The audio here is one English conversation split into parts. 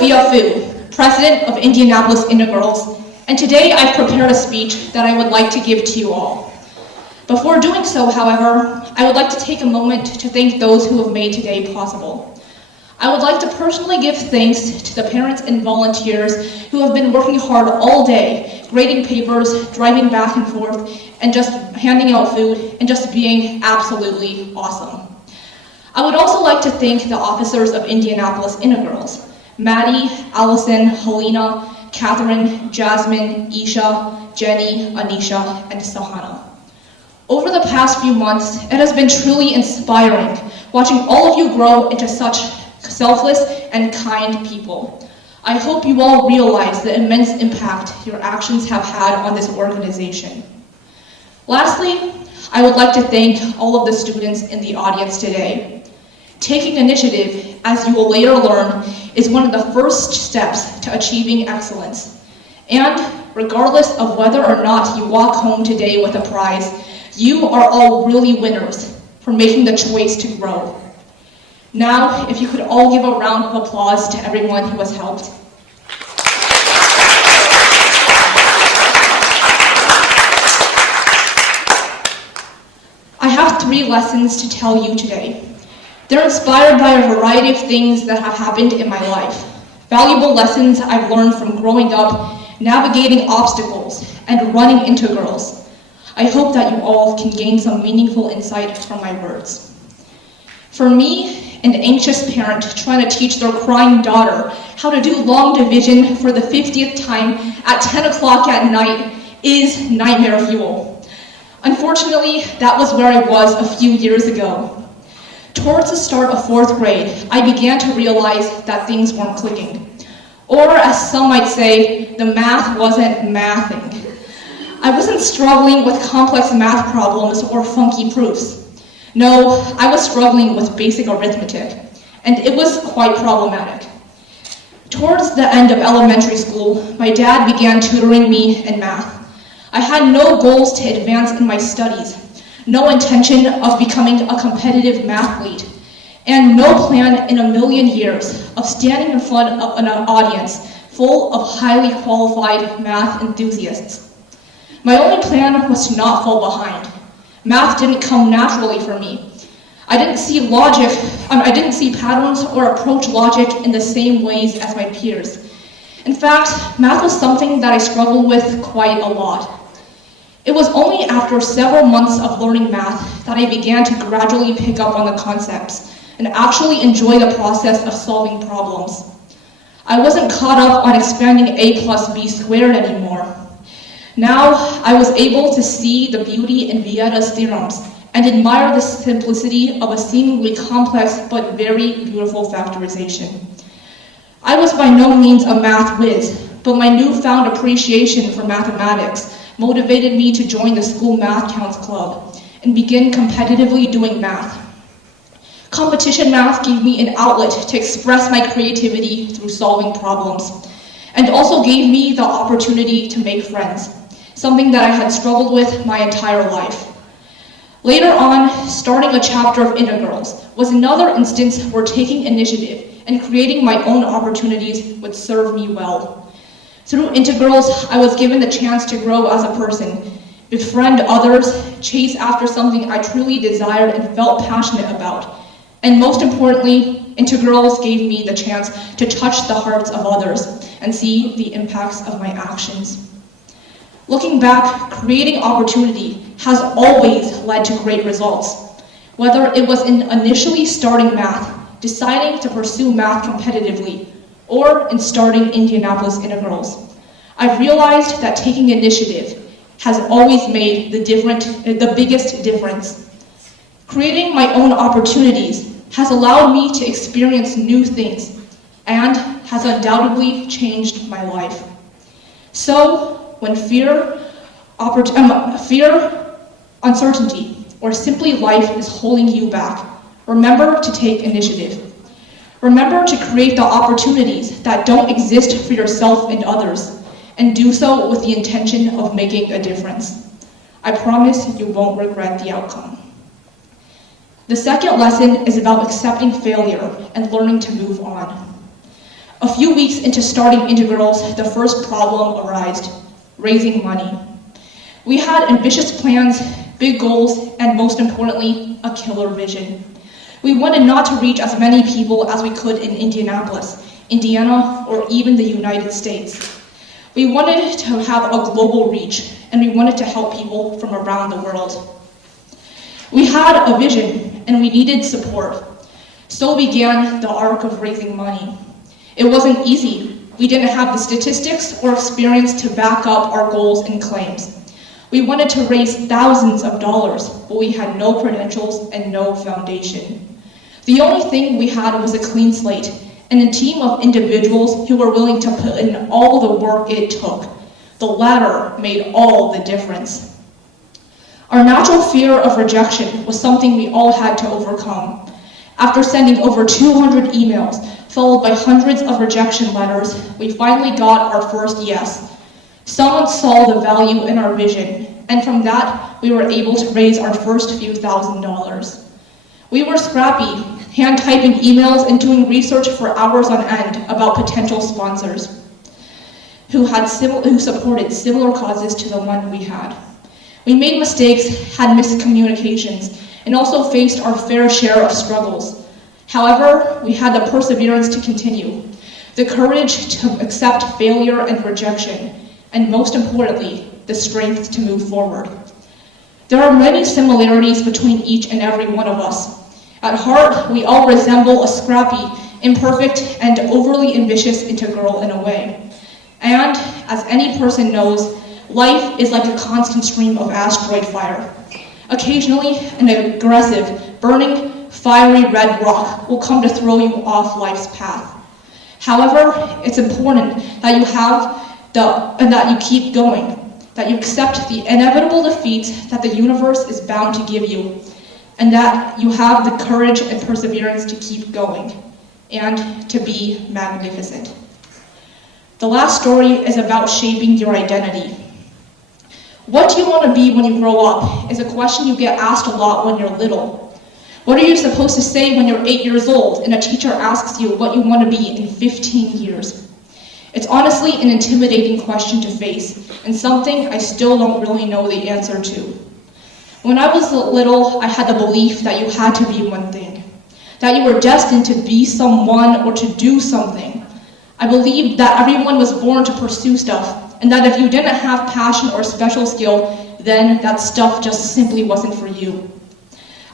Sophia Fu, President of Indianapolis INTEGIRLS, and today I've prepared a speech that I would like to give to you all. Before doing so, however, I would like to take a moment to thank those who have made today possible. I would like to personally give thanks to the parents and volunteers who have been working hard all day, grading papers, driving back and forth, and just handing out food, and just being absolutely awesome. I would also like to thank the officers of Indianapolis INTEGIRLS, Maddie, Allison, Helena, Catherine, Jasmine, Isha, Jenny, Anisha, and Sahana. Over the past few months, it has been truly inspiring watching all of you grow into such selfless and kind people. I hope you all realize the immense impact your actions have had on this organization. Lastly, I would like to thank all of the students in the audience today. Taking initiative, as you will later learn, is one of the first steps to achieving excellence. And regardless of whether or not you walk home today with a prize, you are all really winners for making the choice to grow. Now, if you could all give a round of applause to everyone who has helped. I have 3 lessons to tell you today. They're inspired by a variety of things that have happened in my life. Valuable lessons I've learned from growing up, navigating obstacles, and running INTEGIRLS. I hope that you all can gain some meaningful insight from my words. For me, an anxious parent trying to teach their crying daughter how to do long division for the 50th time at 10 o'clock at night is nightmare fuel. Unfortunately, that was where I was a few years ago. Towards the start of 4th grade, I began to realize that things weren't clicking. Or, as some might say, the math wasn't mathing. I wasn't struggling with complex math problems or funky proofs. No, I was struggling with basic arithmetic, and it was quite problematic. Towards the end of elementary school, my dad began tutoring me in math. I had no goals to advance in my studies, no intention of becoming a competitive mathlete, and no plan in a million years of standing in front of an audience full of highly qualified math enthusiasts. My only plan was to not fall behind. Math didn't come naturally for me. I didn't see patterns or approach logic in the same ways as my peers. In fact, math was something that I struggled with quite a lot. It was only after several months of learning math that I began to gradually pick up on the concepts and actually enjoy the process of solving problems. I wasn't caught up on expanding a plus b squared anymore. Now, I was able to see the beauty in Vieta's theorems and admire the simplicity of a seemingly complex but very beautiful factorization. I was by no means a math whiz, but my newfound appreciation for mathematics motivated me to join the school math counts club and begin competitively doing math. Competition math gave me an outlet to express my creativity through solving problems, and also gave me the opportunity to make friends, something that I had struggled with my entire life. Later on, starting a chapter of INTEGIRLS was another instance where taking initiative and creating my own opportunities would serve me well. Through INTEGIRLS, I was given the chance to grow as a person, befriend others, chase after something I truly desired and felt passionate about. And most importantly, INTEGIRLS gave me the chance to touch the hearts of others and see the impacts of my actions. Looking back, creating opportunity has always led to great results. Whether it was in initially starting math, deciding to pursue math competitively, or in starting Indianapolis INTEGIRLS, I've realized that taking initiative has always made the biggest difference. Creating my own opportunities has allowed me to experience new things and has undoubtedly changed my life. So, when fear, uncertainty, or simply life is holding you back, remember to take initiative. Remember to create the opportunities that don't exist for yourself and others, and do so with the intention of making a difference. I promise you won't regret the outcome. The second lesson is about accepting failure and learning to move on. A few weeks into starting INTEGIRLS, the first problem arose: raising money. We had ambitious plans, big goals, and most importantly, a killer vision. We wanted not to reach as many people as we could in Indianapolis, Indiana, or even the United States. We wanted to have a global reach, and we wanted to help people from around the world. We had a vision, and we needed support. So began the arc of raising money. It wasn't easy. We didn't have the statistics or experience to back up our goals and claims. We wanted to raise thousands of dollars, but we had no credentials and no foundation. The only thing we had was a clean slate and a team of individuals who were willing to put in all the work it took. The latter made all the difference. Our natural fear of rejection was something we all had to overcome. After sending over 200 emails, followed by hundreds of rejection letters, we finally got our first yes. Someone saw the value in our vision, and from that, we were able to raise our first few $1,000s. We were scrappy, hand-typing emails and doing research for hours on end about potential sponsors who supported similar causes to the one we had. We made mistakes, had miscommunications, and also faced our fair share of struggles. However, we had the perseverance to continue, the courage to accept failure and rejection, and most importantly, the strength to move forward. There are many similarities between each and every one of us. At heart, we all resemble a scrappy, imperfect, and overly ambitious INTEGIRL in a way. And, as any person knows, life is like a constant stream of asteroid fire. Occasionally, an aggressive, burning, fiery red rock will come to throw you off life's path. However, it's important that you keep going, that you accept the inevitable defeats that the universe is bound to give you, and that you have the courage and perseverance to keep going, and to be magnificent. The last story is about shaping your identity. What do you want to be when you grow up is a question you get asked a lot when you're little. What are you supposed to say when you're 8 years old and a teacher asks you what you want to be in 15 years? It's honestly an intimidating question to face, and something I still don't really know the answer to. When I was little, I had the belief that you had to be one thing, that you were destined to be someone or to do something. I believed that everyone was born to pursue stuff, and that if you didn't have passion or special skill, then that stuff just simply wasn't for you.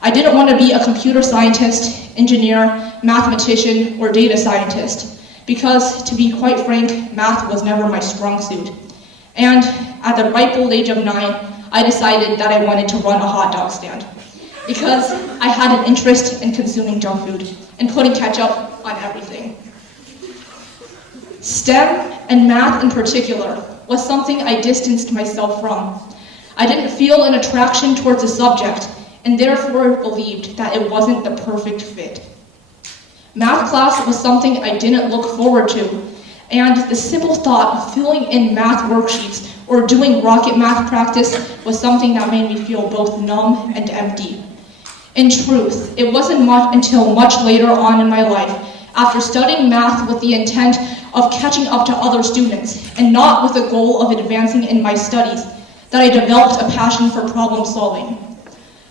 I didn't want to be a computer scientist, engineer, mathematician, or data scientist, because, to be quite frank, math was never my strong suit. And at the ripe old age of 9, I decided that I wanted to run a hot dog stand, because I had an interest in consuming junk food and putting ketchup on everything. STEM, and math in particular, was something I distanced myself from. I didn't feel an attraction towards the subject, and therefore believed that it wasn't the perfect fit. Math class was something I didn't look forward to, and the simple thought of filling in math worksheets or doing rocket math practice was something that made me feel both numb and empty. In truth, it wasn't until much later on in my life, after studying math with the intent of catching up to other students, and not with the goal of advancing in my studies, that I developed a passion for problem solving.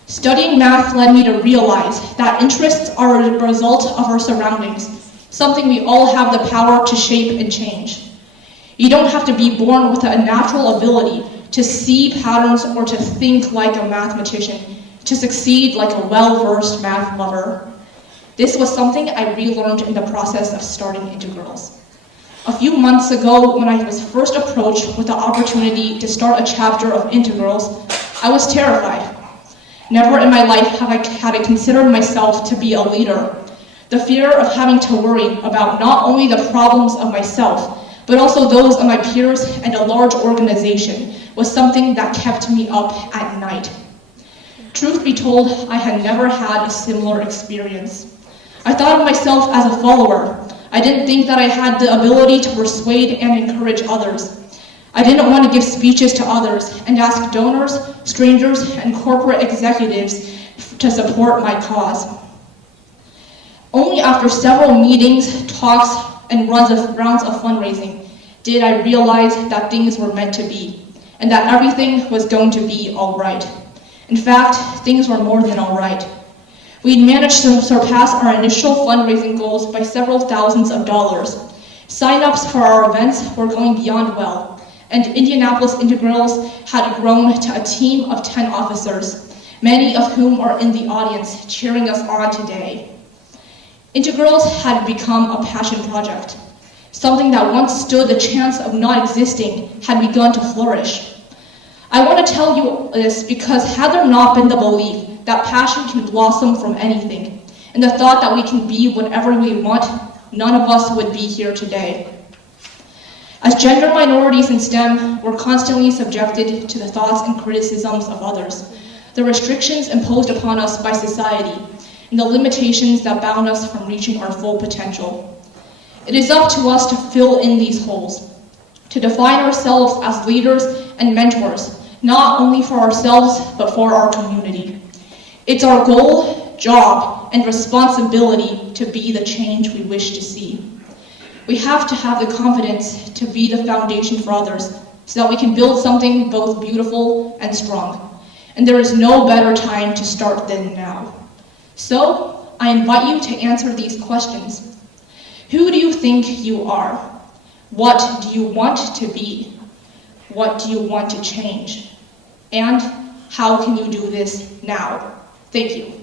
Studying math led me to realize that interests are a result of our surroundings, something we all have the power to shape and change. You don't have to be born with a natural ability to see patterns or to think like a mathematician, to succeed like a well-versed math lover. This was something I relearned in the process of starting INTEGIRLS. A few months ago, when I was first approached with the opportunity to start a chapter of INTEGIRLS, I was terrified. Never in my life had I considered myself to be a leader. The fear of having to worry about not only the problems of myself, but also those of my peers and a large organization was something that kept me up at night. Truth be told, I had never had a similar experience. I thought of myself as a follower. I didn't think that I had the ability to persuade and encourage others. I didn't want to give speeches to others and ask donors, strangers, and corporate executives to support my cause. Only after several meetings, talks, and rounds of fundraising did I realize that things were meant to be, and that everything was going to be all right. In fact, things were more than all right. We'd managed to surpass our initial fundraising goals by several thousands of dollars. Sign-ups for our events were going beyond well, and Indianapolis INTEGIRLS had grown to a team of 10 officers, many of whom are in the audience cheering us on today. INTEGIRLS had become a passion project. Something that once stood the chance of not existing had begun to flourish. I want to tell you this because had there not been the belief that passion can blossom from anything, and the thought that we can be whatever we want, none of us would be here today. As gender minorities in STEM, we're constantly subjected to the thoughts and criticisms of others, the restrictions imposed upon us by society, and the limitations that bound us from reaching our full potential. It is up to us to fill in these holes, to define ourselves as leaders and mentors, not only for ourselves, but for our community. It's our goal, job, and responsibility to be the change we wish to see. We have to have the confidence to be the foundation for others so that we can build something both beautiful and strong. And there is no better time to start than now. So, I invite you to answer these questions. Who do you think you are? What do you want to be? What do you want to change? And how can you do this now? Thank you.